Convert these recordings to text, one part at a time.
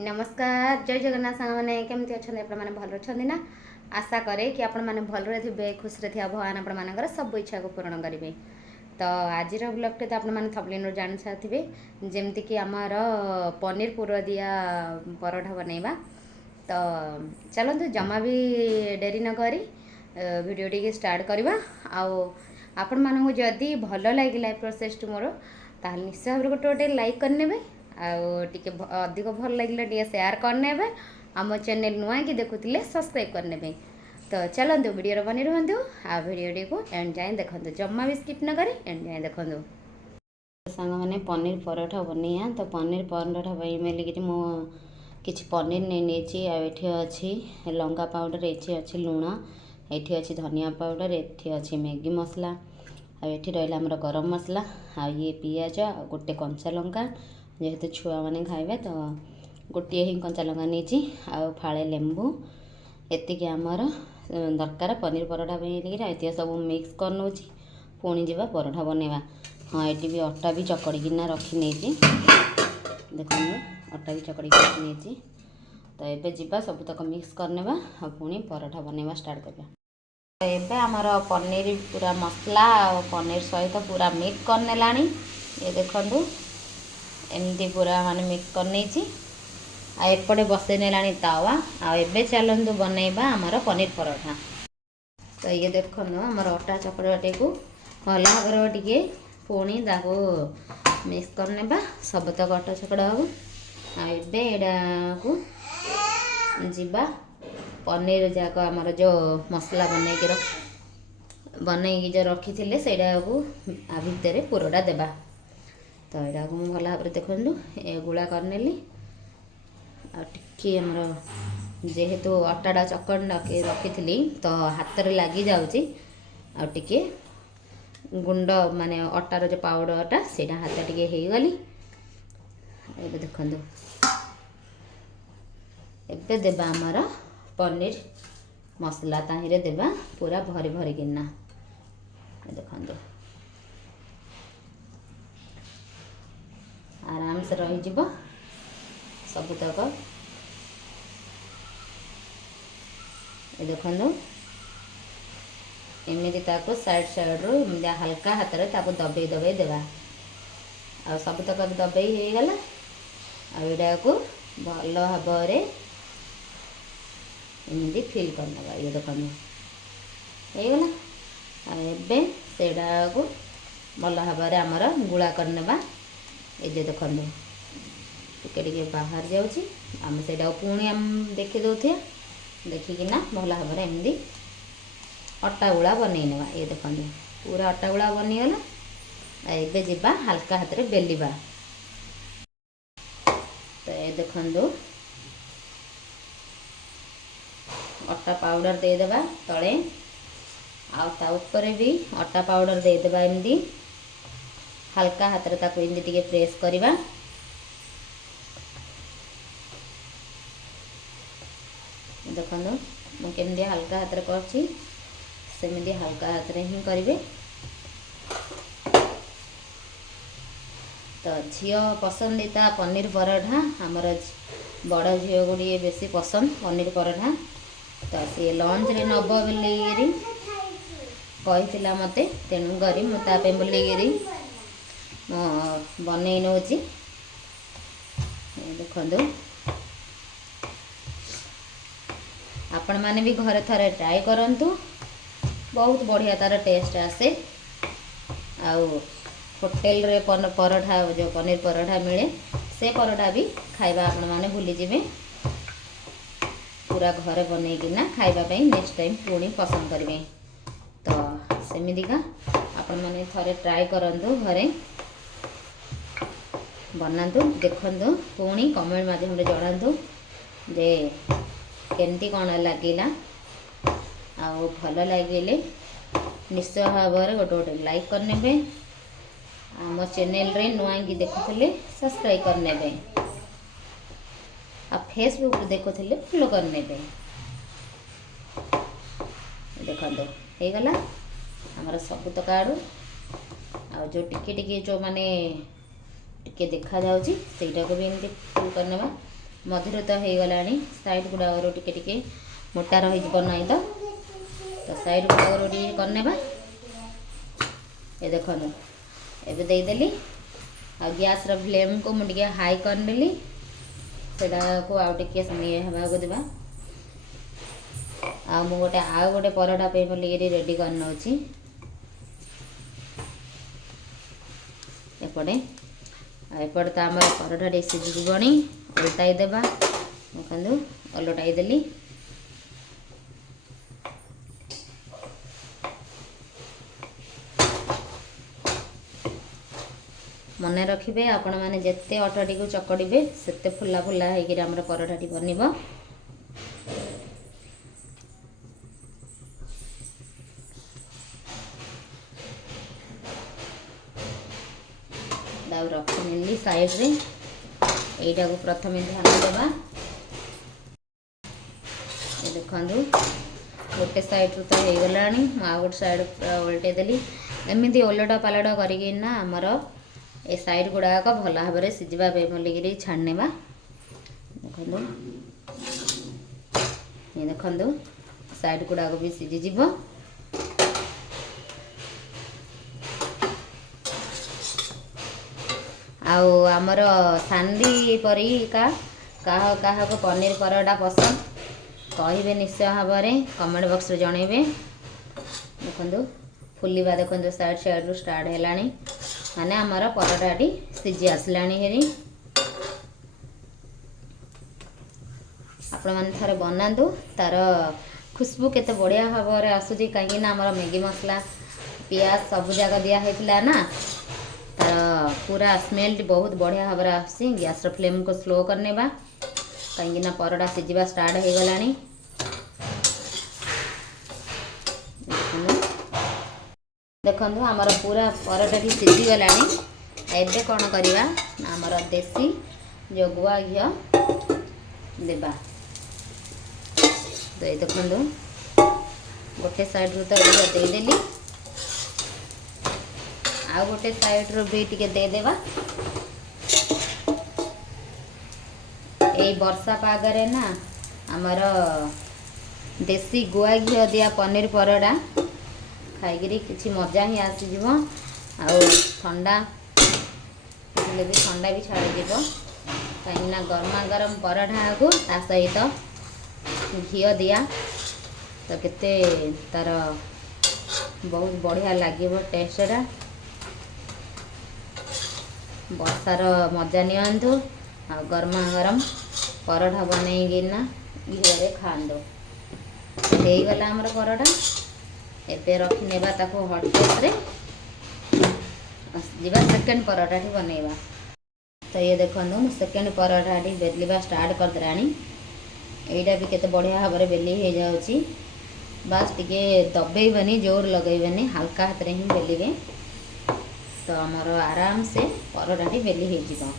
नमस्कार जय जगन्नाथ सांग मैंने केमती अच्छा मैंने भल अच्छा ना आशा करे कि आपण मैंने भल थे खुश थे भगवान आप सब इच्छा को पूरण करेंगे। तो आज ब्लॉगटे तो आपने थपलिन जानी सारे जमती कि आमर पनीर पुर दिया परोठा बनैबा। तो चलते जमा भी डेरी न करी वीडियो टी स्टार्ट करवा। आपण मानू जदि भल लगे प्रोसेस मोर ताल निश्चय भाव गोटे गोटे लाइक करने आगे अधिक भल लगे टे सेयार करने आम चैनल नुआ कि देखुले सब्सक्राइब करने। तो चलते वीडियो बनी रुहतु आ वीडियो को एंड जाए देखो जमा भी स्किप न करी एंड जाए देखो सांग मैंने पनीर परोठा बनैया। तो पनीर परोठा मिली मो किसी पनीर नहीं आठी अच्छी लंका पाउडर ये अच्छी लुण ये अच्छी धनिया पाउडर ये अच्छी मैगी मसला आठी रहा आमर गरम मसला आ ये पियाज गोटे कंचा लंका जेहेतु छुआ मैंने खाइबे तो गोटे ही कंचा लंका नहीं आ फाड़े लेंबू एतिक आमर दरकार पनीर परोठा ये सब मिक्स कर नौ पुणी जा परोठा बनैबा। हाँ ये भी अटा भी चकड़ीना रखी नहीं देखो अटा भी चकड़ी रखी नहीं। तो ये जा सबतक मिक्स करने पुणी परोठा बनैबा स्टार्ट करवा। एबे आमर पनीर पूरा मसला और पनीर सहित पूरा मिक्स करने लानी ये देखु एमती पूरा माने मिक्स करने एपटे बसई नेलानी तावा आबे चलतु बनैबा आमर पनीर परोठा। तो ये देखो आमर अटा चकड़ाटे को भल भाव टे पुणी ताको मिक्स करने सबतक अटा चकड़ा हम आबे यहाँ को जीवा पनीर जाक आमर जो मसला बनई जो रखी थे से भितर पुरटा देवा। तो यहाँ को मुझे भल भाव देखु ए गुला करनेली आमर जेहेतु अटाटा चकड़ रखी थी तो हाथ में लगी जाऊँगी आटे गुंड माने अटार जो पाउडरटा से हाथ टे गली ए देखु एबे देबा आमर पनीर मसला ताहिरे देबा पूरा भरी भरी किना देखो आराम से रही सबुतक ये देखो एमती ताको साइड साइड रू हल्का हाथ में ताको दबे दबे देवा आ सबुतक दबे हो गला आड़ा को भल भाव एमती फिल करना ये देखो होगला एबे सेड़ा को भल भाव आमर गुला करने ये देखो टिके बाहर जाऊँगी आम से पुणी आम देखी दौथे देखिकिना भल भाव एमती अटा गुला बनईने ये देखो पूरा अटा गुला बनीगला एबे जीवा हल्का हाथ में बेलिबा। तो ये देखो अटा पाउडर देदेबा तले आ ऊपर भी अटा पाउडर देदेबा एमती हल्का हाथ में ताको एमती टिके प्रेस करवा। देखो मुझे हल्का हाथ में करमी हल्का हाथ में ही करेंगे। तो झील पसंदीता पनीर परोठा आमर बड़ झील गुड़िए बेसी पसंद पनीर परोठा। तो सी लंच रे नब बोली कही मत तेणुक मुझे बोलिकी बनई नौ देखु आपण मैंने भी घरे थरे ट्राए करंतु बहुत बढ़िया तार टेस्ट आसे। होटेल रे परोठा जो पनीर परोठा मिले से परोठा भी खाइबा आपण मैंने भूली जिबे पूरा घरे बनईकिना खाइबा नेक्स्ट टाइम पुणी पसंद करेंगे। तो सेमिदिका आपण मैंने थरे ट्राए करंतु घरे बनातु देखंतु पुणी कमेंट माध्यम रे जणातु जे केमती कौन लगिला आउ भल लगे निश्चय भाव गोटे गोटे लाइक करने आम चैनल रे नुआ कि देखुले सब्सक्राइब करने आ फेसबुक देखुले फॉलो करने देखो होगला आमर सबुतक आड़ू आ जो टिके टिके जो माने टिके देखा जाउची सेटा को भी एमती फुल करनेबा मधुर तो हो गलानी साइड गुड़ाक टिके टिके मोटा रही नहीं तो साइड गुड़ाक टिके करने ये देखो एबे देदेली आ गैस रो फ्लेम को मुझे हाई करदेली सेटा को आउ टिके ये हवा देवा आ मु गोटे आउ गोटे परोठा पे बोली रेडी कर नौची एपटे एपटे तो आम परोठा टे सीझीबनी ओल्टाई देबा देखु ओलटाई देली मन रखिए आपण मैंने जिते अटाटी को चकड़े से फुला फुला होकर परोठाटी बनब रखी साइड रे यहीटा को प्रथम ध्यान देवा देखु गोटे साइड रू तो हो गला गोटे साइड उल्टे देली एमती ओलटा पालटा करना आमर ए साइड गुड़ाक भल भाव में सीझापी बोलिकी छाड़ने देखु ये देखु साइड गुड़ाक भी सीझीज आमर सांदी परिका क्या को पनीर परोठा पसंद कहे निश्चय भाव में कमेंट बॉक्स रे जनइबे देखु फुलिबा देखो साइड साइड रू स्टार्ट है माने आमर परोठाटी सीझी आसलानी हेरी आपण मैंने थरे बनातु तार खुशबू केते बढ़िया भाव में आसूची कहीं आमर मैगी मसला पियाज सब जगह दिया होता ना तार पूरा स्मेल बहुत बढ़िया भाव में आसी गैस फ्लेम को स्लो करने कहीं परोठा सीझा स्टार्ट हो गलानी देखो आमर पूरा परोठाटी सीझी गलानी एबे कौन करवा आमर देसी जो गुआ घी देबा तो ये देखो गोटे साइड रू तो देदेली आ गोटे साइड रू भी टिके देदेबा ए वर्षा पागरे ना आमर देसी गुआ घी दिया पनीर परोठा खाई किसी मजा ही आसीज ठंडा भी ठंडा भी छाड़ कहीं गरमा गरम परोठा को ता सहित घी दिया तो केते तार बहुत बढ़िया लगे टेस्टा वर्षार मजा नियंतु आ गरमा गरम परोठा बनईकिना घी खांदो हो गला आमर परोठा एबे रखी नेबा ताको हॉट केस रे जीवा सेकंड परोठाटी बनैबा तो ये देखो सेकंड परोठाटी बेलिबा स्टार्ट कर देलानी एटा भी केते बढ़िया भाव में बेली हो जाउची बस टिके दबेबनी जोर लगेबनी हल्का हाथ रे ही बेलिबे तो आमर आराम से परोठाटी बेली हो जिवो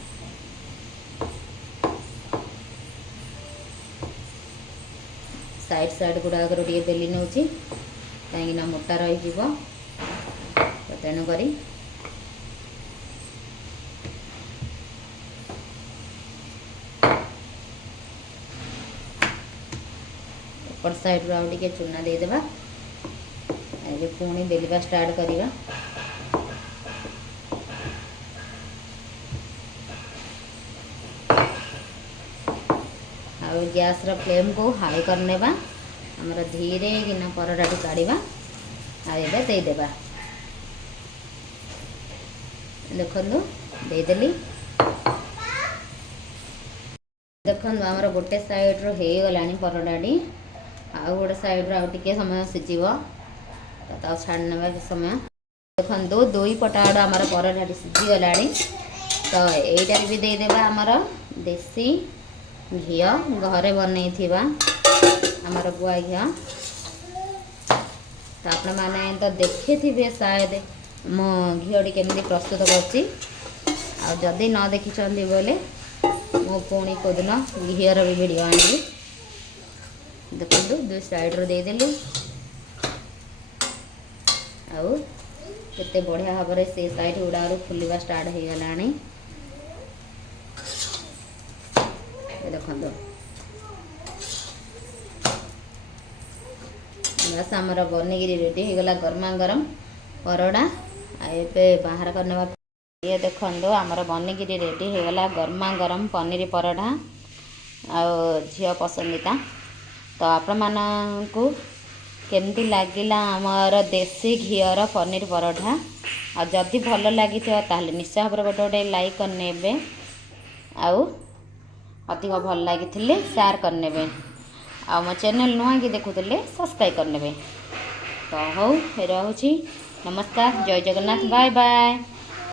साइड साइड गुड़ाक टिके बेली नौची कहीं मोटा रही तो तेणुक एपट साइड रू आगे चूना देदेबा पुणी बेलिबा स्टार्ट करवा आ गैस रो फ्लेम को हाई करने आमर धीरे किना परोठाटी काढ़ा आबे देदेबा देखु देदेली देखु आमर गोटे साइड रो हो गला परोठाटी आउ गोटे साइड रो आगे समय सीझीब तो छाड़ने समय देखो दुई पटा आड़ आमर परोठाटी सीझी गला तो यहीटार भी देदेबा आमर देसी घी घरे बनई आमर गुआ घी तो आपण मैंने तो देखी थे शायद मो घी केमी प्रस्तुत करदी न देखी बोले मो पुणी कोदिन घीर भी वीडियो आनी देखो दुई साइड रो देदेली आउ केते बढ़िया भाव में से साइड गुड़ा फुलवा स्टार्ट हो गला देखो बस आमर बनिकी रेडी हो गला गरमा गरम परोड़ा ए बाहर करने ये देखो आमर बनिकी रेडी हो गला गरमा गरम पनीर परोड़ा आ झील पसंदीदा तो आपण मानू केमती लगिला आमर देसी घीर पनीर परोठा आ जदि भल लगी ताले निश्चय भाव गोटे गोटे लाइक करने आउ अधिक भल लगी शेयर करने आ मो चैनल नुआ कि देखुले सब्सक्राइब करने तो हौ रोची नमस्कार जय जगन्नाथ बाय बाय।